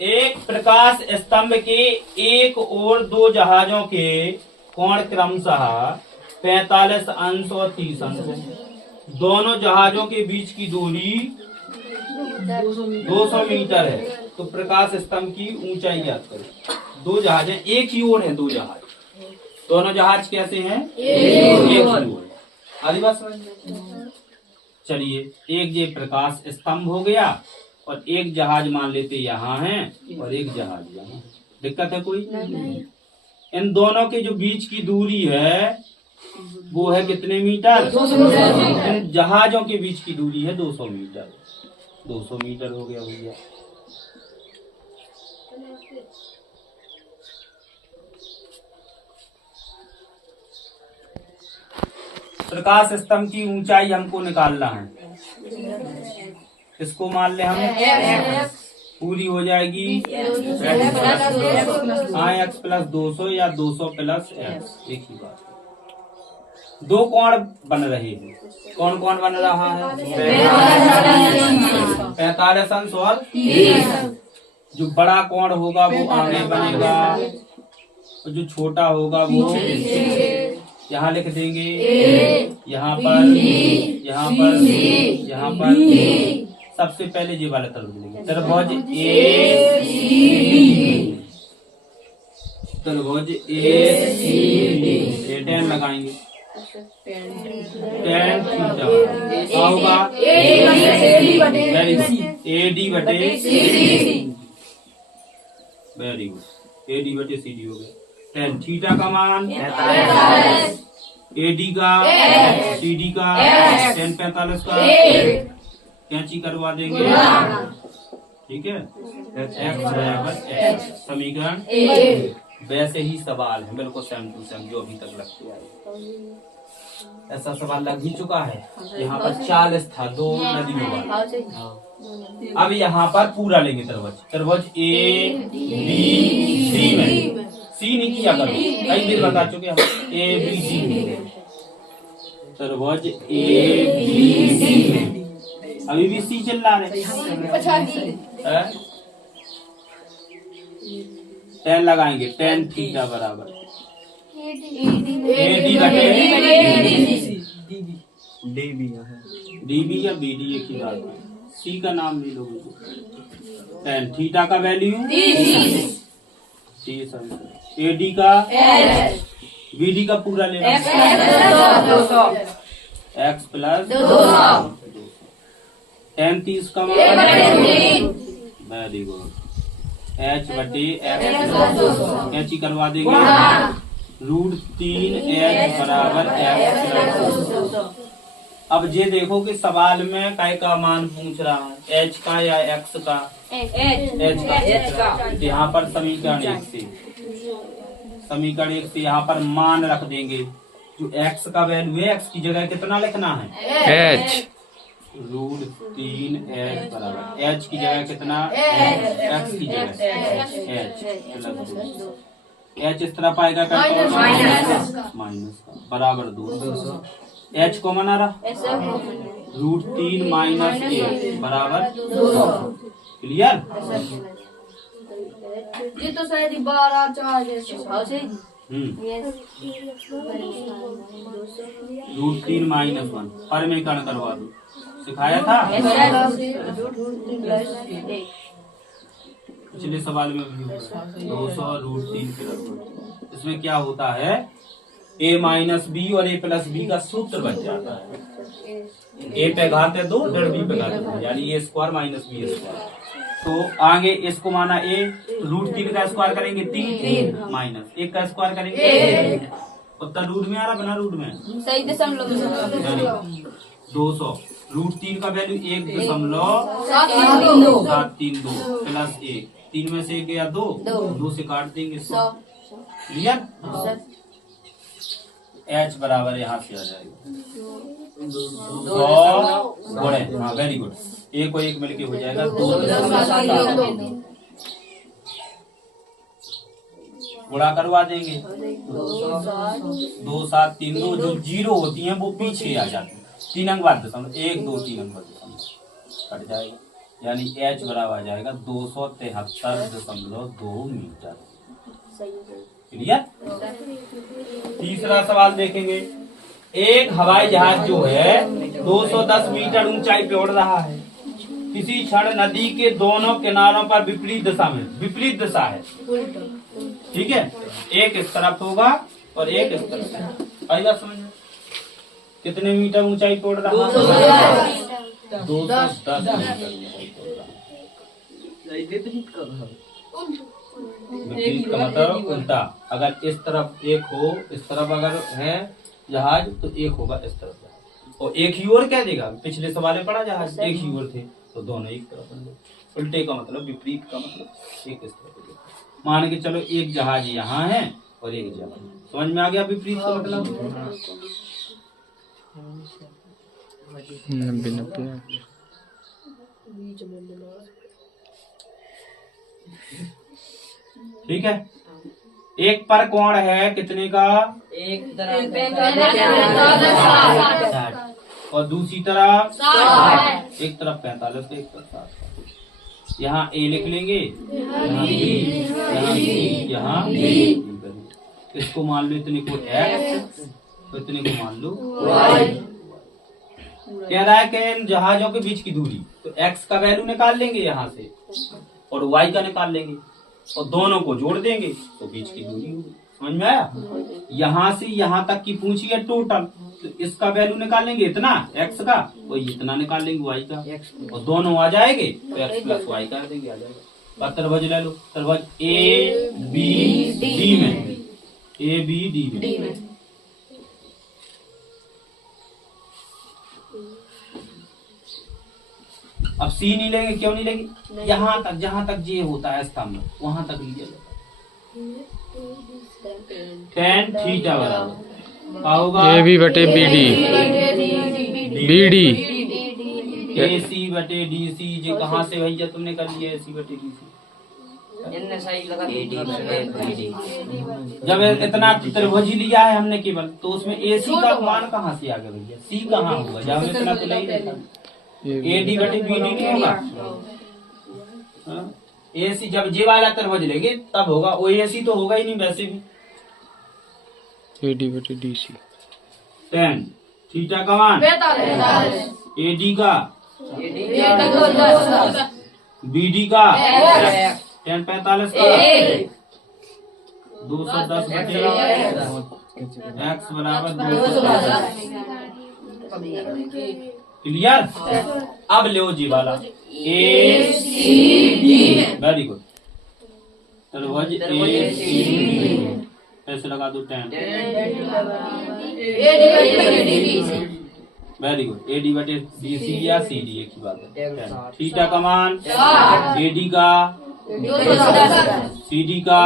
एक प्रकाश स्तंभ के एक और दो जहाजों के कोण क्रमशः 45 अंश और 30 अंश है। दोनों जहाजों के बीच की दूरी 200 मीटर है। तो प्रकाश स्तंभ की ऊंचाई ज्ञात करो। दो जहाज हैं, एक ही ओर है दो जहाज। दोनों जहाज कैसे हैं? एक ही ओर है। आधी बात समझ? चलिए, एक ये प्रकाश स्तंभ हो गया और एक जहाज मान लेते यहाँ है और एक जहाज यहाँ। दिक्कत है कोई? नहीं। इन दोनों के जो बीच की दूरी है वो है कितने मीटर? 200। इन जहाजों के बीच की दूरी है 200 मीटर। 200 मीटर हो गया भैया। प्रकाश स्तंभ की ऊंचाई हमको निकालना है। इसको मान ले हम पूरी हो जाएगी x प्लस 200 या 200 प्लस x। एक ही बात। दो कोण बन रहे हैं। कौन कौन बन रहा है? 45 अंश और 30। जो बड़ा कोण होगा वो आगे बनेगा और जो छोटा होगा वो यहाँ लिख देंगे। यहाँ पर, यहाँ पर, यहाँ पर। सबसे पहले ये वाला तरफ मिलेगा। त्रिभुज ACD tan लगाएंगे। tan थीटा होगा AD बटे वेरी गुड। AD बटे CD हो गया। tan थीटा का मान AD का CD का tan 45 का कैंची करवा देंगे। ठीक है। x बराबर x। समीकरण वैसे ही सवाल है, बिल्कुल सेम टू सेम जो अभी तक लगते आए। ऐसा सवाल लग ही चुका है। यहाँ पर 40 था, 2 नदी में। अब यहाँ पर पूरा लेंगे त्रिभुज। त्रिभुज ABC में C नहीं किया करो, कई दिन बता चुके हम। ABC त्रिभुज ABC में अभी भी C चल रहा है। tan लगाएंगे। tan थीटा बराबर AD बटे DB या BD एक ही बात है। C का नाम नहीं लोगे। tan थीटा का वैल्यू AD का BD का पूरा लेना x प्लस 200। tan 30 का मान वेरी गुड h बटे x कैंची करवा देंगे। √3h बराबर x। अब ये देखो कि सवाल में काय का मान पूछ रहा है, h का या x का? h का। यहाँ पर समीकरण 1 से, समीकरण 1 से यहाँ पर मान रख देंगे। जो x का वैल्यू है, x की जगह कितना लिखना है? h। √3h बराबर h की जगह कितना? x की जगह h इस तरह पाएगा माइनस बराबर 200। h को मना रहा √3 माइनस a बराबर 200। क्लियर? ये तो शायद 12 √3 माइनस 1 परमीकरण करवा दो, सिखाया था पिछले सवाल में भी। 200 √3। इसमें क्या होता है, a माइनस बी और a प्लस बी का सूत्र बच जाता है। a पे घात है 2, b पे घात है, यानी a square minus b square. तो आगे इसको माना a, √3 का स्क्वायर करेंगे 3 माइनस 1 का स्क्वायर करेंगे। उत्तर रूट में आ रहा, बना रूट में सही दशमलव 200। √3 का वैल्यू 1.732 प्लस 1। 3 में से 1 गया 2 से काट देंगे 100। क्लियर? h बराबर यहाँ से आ जाएगा 100 गुणे, हाँ वेरी गुड। 1 और 1 मिलके हो जाएगा 2। गुणा करवा देंगे 2 7 3 2। जो 0 होती हैं वो पीछे आ जाती है। 3 अंक बाद दशमलव 1 2 3 अंक बाद दशमलव कट जाएगा। यानी H बराबर आ जाएगा 273.2 मीटर। क्लियर। तीसरा सवाल देखेंगे। एक हवाई जहाज जो है 210 मीटर ऊंचाई पे उड़ रहा है। किसी क्षण नदी के दोनों किनारों पर विपरीत दिशा है। ठीक है, एक इस तरफ होगा और एक इस तरफ। आई बात समझ में? कितने मीटर ऊंचाई पे उड़ रहा है? 210 मीटर। विपरीत का मतलब उल्टा। अगर इस तरफ एक हो, इस तरफ अगर है जहाज तो एक होगा इस तरफ, और एक ही ओर क्या देगा? पिछले सवाल में पढ़ा जहाज एक ही ओर थे तो दोनों एक तरफ बन गए। उल्टे का मतलब, विपरीत का मतलब एक इस तरफ। मान के चलो एक जहाज यहाँ है और एक जहाज, समझ में आ गया विपरीत का मतलब? 90। ठीक है। एक पर कोण है कितने का? एक 60। और दूसरी तरफ 60। एक तरफ 45 एक तरफ 60। यहाँ ए लिख लेंगे, यहाँ बी, यहाँ सी, यहाँ डी। इसको मान लो इतने को एक्स, इतने को मान लो वाई। कह रहा है कि इन जहाजों के बीच की दूरी, तो एक्स का वैल्यू निकाल लेंगे यहाँ से और वाई का निकाल लेंगे और दोनों को जोड़ देंगे तो बीच की दूरी होगी। समझ में आया? यहाँ से यहाँ तक की पूछी है टोटल, तो इसका वैल्यू निकाल लेंगे इतना एक्स का और इतना निकाल लेंगे वाई का, और दोनों आ जाएंगे तो एक्स प्लस वाई कर देंगे, आ जाएगा। त्रिभुज ले लो, त्रिभुज ए बी डी में, ए बी डी में। अब सी नहीं लेंगे, क्यों नहीं लेंगे? यहाँ तक, जहाँ तक ये होता है स्तंभ वहां तक लिया जाता है। tan थीटा बराबर क्या होगा? ए बी बटे B D, B D A C बटे डी सी। ये कहाँ से भैया तुमने कर लिया? ए सी बटे डी सी। जब इतना त्रिभुज लिया है हमने केवल, तो उसमें ए सी का मान कहाँ से आ गया भैया? सी कहाँ होगा? जब हमने इतना तो नहीं देखा। ए डी बटे बी डी नहीं होगा? ए सी जब जे वाला त्रिभुज लेंगे तब होगा, वो ए सी तो होगा ही नहीं वैसे भी। ए डी बटे डी सी। tan थीटा का मान ए डी का, बी डी का, tan 45 का 210 बटे एक्स बराबर 210। क्लियर। अब लो जी वाला ए सी डी। Very good. त्रिभुज ए सी डी ऐसे लगा दो tan। Very good. A D बटे बी सी या सी डी एक ही बात है। थीटा का मान ए डी का, सी डी का,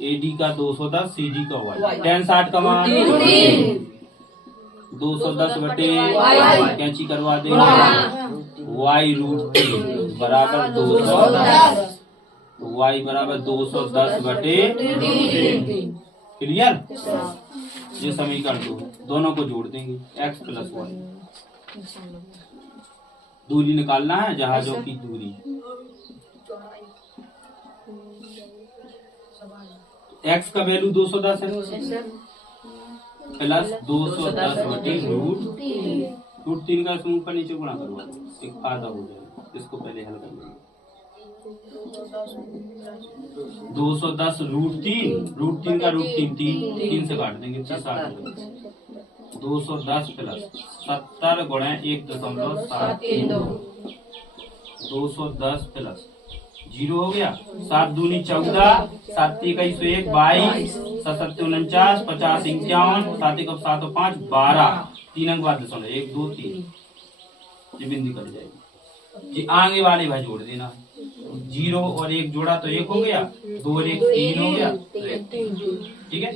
ए डी का 210, सी डी का वाई। tan 60 का मान 210 बटे कैंची करवा देंगे वाई रूट 3 बराबर 210। वाई बराबर 210 बटे। क्लियर। ये समीकरण दोनों को जोड़ देंगे एक्स प्लस वाई। दूरी निकालना है, जहाजों की दूरी। एक्स का वैल्यू 210 है प्लस 210 बटे रूट 3 का समूह पर नीचे गुणा करवा दो, एक आधा हो जाएगा। इसको पहले हल कर लेंगे। 210 रूट 3 का रूट 3 से काट देंगे 60। 210 प्लस 70 गुणा 1.732। 210 प्लस 0 हो गया, 7 दूनी 14, 7 21 22, 7 49, 50 51, 7 1 7 5 12। 3 अंक बाद 1 2 3 ये बिंदी कट जाएगी। ये आगे वाले भाई जोड़ देना। 0 और 1 जोड़ा तो 1 हो गया, 2 और 1 3 हो गया। ठीक है,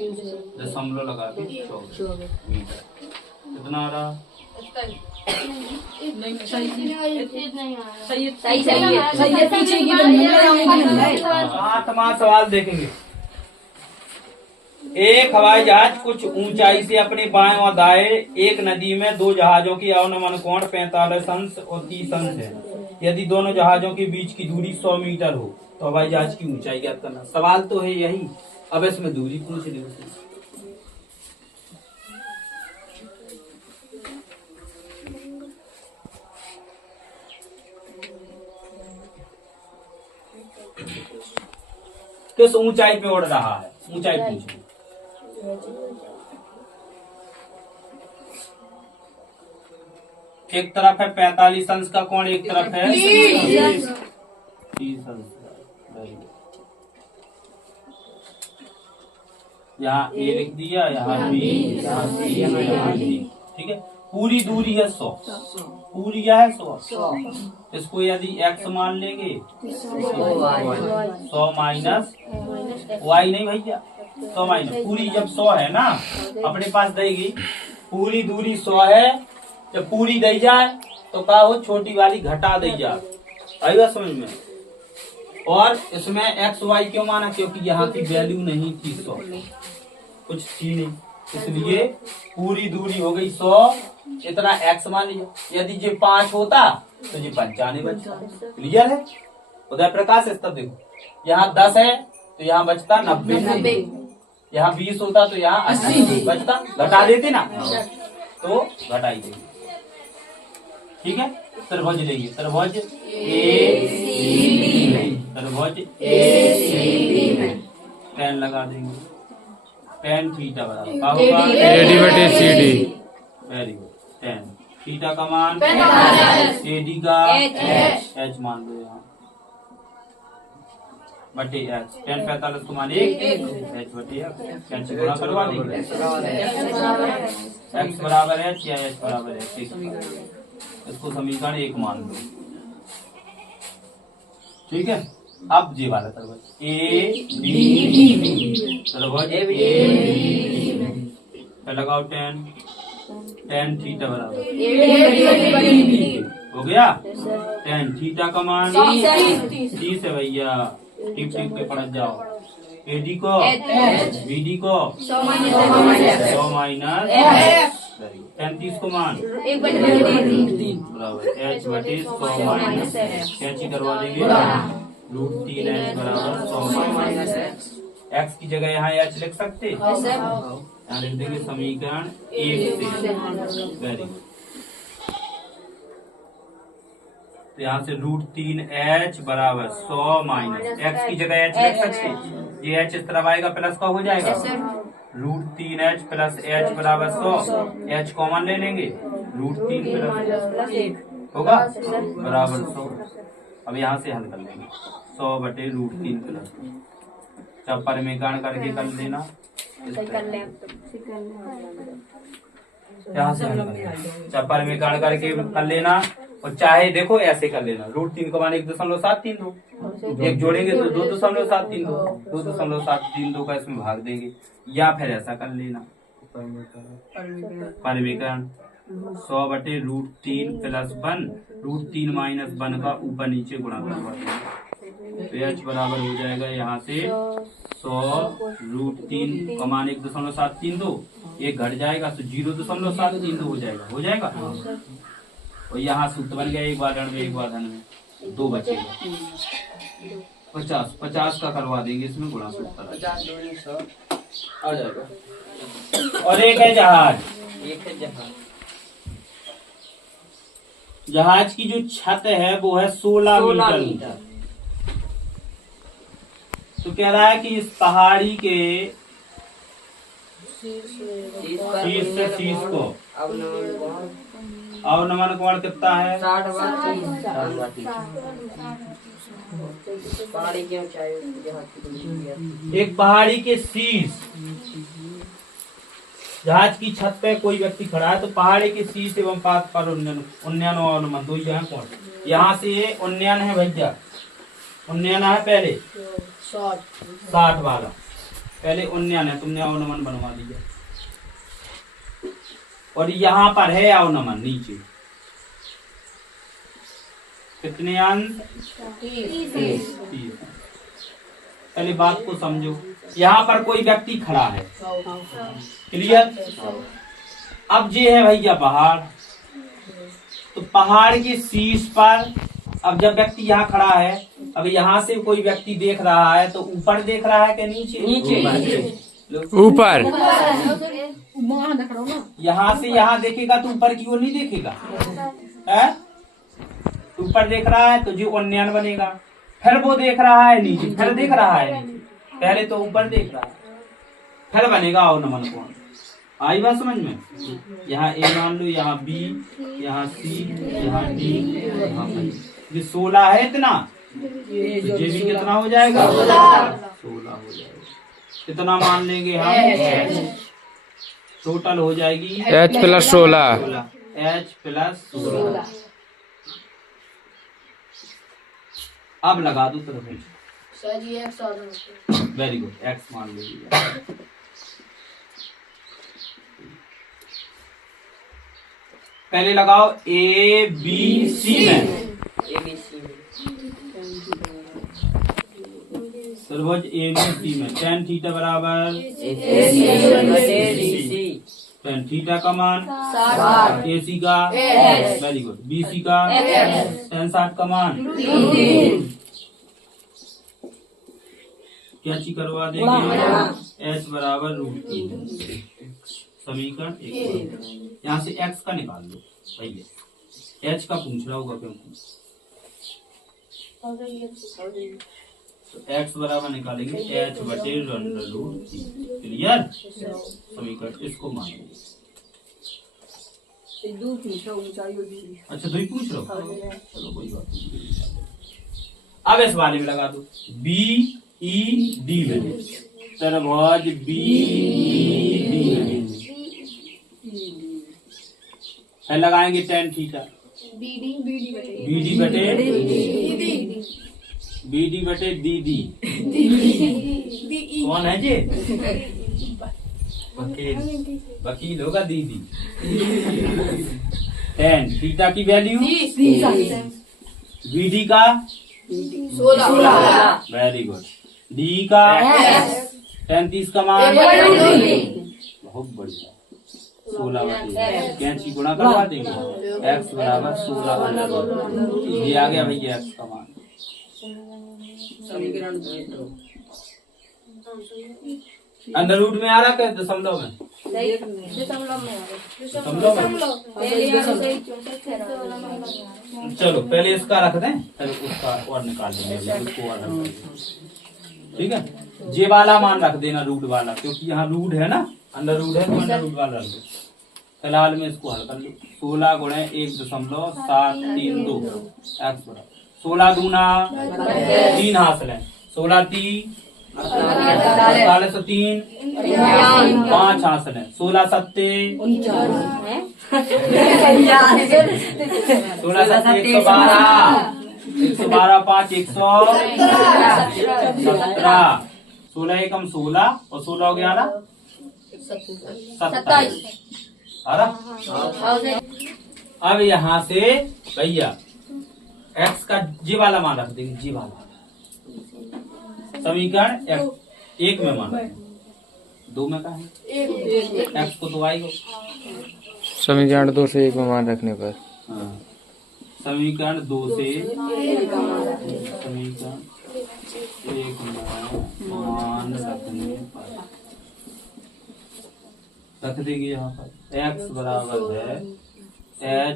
दशमलव लगा के 24 मीटर। कितना आ रहा? आठवां सवाल देखेंगे। एक हवाई जहाज कुछ ऊंचाई से अपने बाएं और दाएं एक नदी में दो जहाजों की अवनमन कोण 45 अंश और 30 अंश है। यदि दोनों जहाजों के बीच की दूरी 100 मीटर हो तो हवाई जहाज की ऊंचाई ज्ञात करना। सवाल तो है यही, अब इसमें दूरी पूछ ली। किस ऊंचाई पे उड़ रहा है, ऊंचाई पूछिए। एक तरफ है 45 अंश का कोण, एक तरफ है 30 अंश का। यहाँ ए लिख दिया, यहाँ बी, यहाँ सी, यहाँ डी। ठीक है, पूरी दूरी है 100, पूरी क्या है 100। इसको यदि x मान लेंगे 100 माइनस y, नहीं भैया 100 माइनस पूरी, जब 100 है ना अपने पास देगी, पूरी दूरी 100 है, जब पूरी दी जाए तो क्या हो, छोटी वाली घटा दी जाए। आई बात समझ में। और इसमें x y क्यों माना, क्योंकि यहाँ की वैल्यू नहीं थी 100, कुछ थी नहीं, इसलिए पूरी दूरी हो गई 100, इतना x मान लिया। यदि ये 5 होता तो ये 95 बचता। क्लियर है। उदय प्रकाश स्तर देखो, यहाँ 10 है तो यहाँ बचता 90, यहाँ 20 होता तो यहाँ 80 बचता, घटा देते ना तो घटाई देंगे। ठीक है, त्रिभुज लेंगे, त्रिभुज त्रिभुज tan लगा देंगे, tan थीटा बराबर क्या होगा, AD/CD। Very good. tan theta का मान AD का h मान लो यहाँ बटे h, tan 45 को मान 1 h बटे h, कैंसिल गुणा करवा देंगे। x बराबर h या h बराबर h, इसको समीकरण 1 मान लो। ठीक है, अब जी वाला त्रिभुज ABD, त्रिभुज ABD लगाओ tan थीटा बराबर हो गया, tan थीटा का मान 30 है भैया, टिक टिक पे पढ़ जाओ। AD को BD को 100 माइनस 35 को मान बराबर h बटे 100 माइनस, कैंची करवा देंगे, √3h बराबर 100 माइनस x की जगह यहाँ h लिख सकते, यहाँ लिख देंगे समीकरण 1 से। Very good. तो यहाँ से √3h बराबर 100 माइनस, x की जगह h लिख सकते, ये h इस तरफ आएगा प्लस का हो जाएगा, √3h प्लस h बराबर 100, h कॉमन ले लेंगे, √3 प्लस होगा बराबर 100। अब यहाँ से हल कर लेंगे, 100 बटे √3 प्लस, जब परिमेकरण करके कर लेना, यहाँ से हल कर लेना, जब परिमेकरण करके कर लेना, और चाहे देखो ऐसे कर लेना, √3 को मान 1.732, एक जोड़ेंगे तो 2.732, 2.732 का इसमें भाग देंगे, या फिर ऐसा कर लेना परिमेकरण 100 बटे √3 प्लस 1, √3 माइनस 1 का ऊपर नीचे गुणा करवा देंगे, तो h बराबर हो जाएगा यहाँ से 100 √3 का मान 1.732, एक घट जाएगा तो 0.732 हो जाएगा, हो जाएगा। और यहाँ सूत्र बन गया, एक बार ऋण में एक बार धन में, 2 बचेगा, 50 का करवा देंगे, इसमें गुणा सूत्र आ जाएगा। और एक है जहाज, जहाज की जो छत है वो है 16 मीटर। तो कह रहा है कि इस पहाड़ी के शीर्ष से शीर्ष को अवनमन कोण कितना है, 60। एक पहाड़ी के शीर्ष, जहाज की छत पे कोई व्यक्ति खड़ा है, तो पहाड़ी के शीर्ष एवं पात पर उन्नयन और अवनमन दो यहाँ कोण, यहाँ से ये उन्नयन है भैया, उन्नयन है पहले 60 वाला, पहले उन्नयन है, तुमने अवनमन बनवा दिया, और यहाँ पर है अवनमन नीचे, कितने अंश, 30। पहले बात को समझो, यहाँ पर कोई व्यक्ति खड़ा है, क्लियर। अब ये है भैया पहाड़, तो पहाड़ के शीर्ष पर अब जब व्यक्ति यहाँ खड़ा है, अब यहाँ से कोई व्यक्ति देख रहा है तो ऊपर देख रहा है कि नीचे? ऊपर। यहाँ से यहाँ देखेगा तो ऊपर की ओर नहीं देखेगा है? ऊपर देख रहा है तो जो उन्नयन बनेगा, फिर वो देख रहा है नीचे, फिर देख रहा है नीचे, पहले तो ऊपर देख रहा है, फिर बनेगा और नमन कोण। आई बात समझ में? यहाँ ए मान लो, यहाँ बी, यहाँ सी, यहाँ डी, यहाँ ये 16 है इतना, तो जे भी कितना हो जाएगा? 16 हो जाएगा। कितना मान लेंगे हम? टोटल हो जाएगी H + 16। H + 16। अब लगा दो तरफ। वेरी गुड, एक्स मान लीजिए। पहले लगाओ ए बी सी में, सर्वोज ए में सी में tan थीटा बराबर tan थीटा का मान ए सी का, वेरी गुड, बी सी का tan 60 का मान क्या चीज करवा देंगे? h बराबर √3। समीकरण 1। यहाँ से x का निकाल लो भैया, h का पूछ रहा होगा क्योंकि, तो x बराबर निकालेंगे h/√3। क्लियर? समीकरण इसको मान लो। अच्छा, 2 पूछ रहा हूँ, चलो कोई बात नहीं। अब इस वाले में लगा दो BED में, सर्वज BED है, लगाएंगे tan थीटा BD बटे DD। कौन है जी? वकील होगा दीदी। tan थीटा की वैल्यू BD का 16, वेरी गुड, D का tan 30 का मान बहुत बढ़िया 16। कैंची गुणा करवा देंगे, x बराबर 16। ये आ गया भैया x का मान। अंडर रूट में आ रहा है, दशमलव में? चलो पहले इसका रख दें, फिर उसका और निकाल देंगे, उसको और हल करेंगे। ठीक है, जे वाला मान रख देना, रूट वाला, क्योंकि यहाँ रूट है ना, अंडर रूट है तो अंडर रूट वाला रख दो। फिलहाल में इसको हल कर लो। 16 × 1.732 x बराबर 16 दूना 3 हासिल है, 16 3 48 3 5 हासिल है, 16 7 112 5 117, 16 एकम 16 और 16 हो गया 27। अब यहाँ से भैया x का जी वाला मान रख देंगे, जी वाला समीकरण 1 में मान, 2 में कहा है x को तो आएगा। समीकरण 2 से 1 में मान रखने पर, हाँ, समीकरण 2 से समीकरण 1 में मान रखने पर रख देंगे। यहाँ पर x बराबर है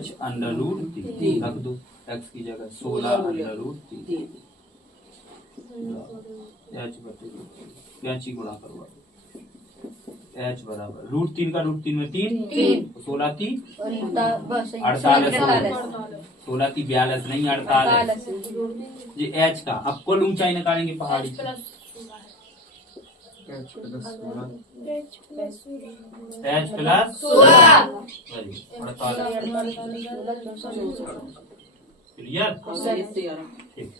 h/√3, रख दो x की जगह 16/√3, h गुणा करवा, h बराबर √3 का √3 में 3, 16 3 48, 16 3 42 नहीं 48। ये h का अब कुल ऊंचाई निकालेंगे पहाड़ी की, h + 16 क्लियर? ठीक।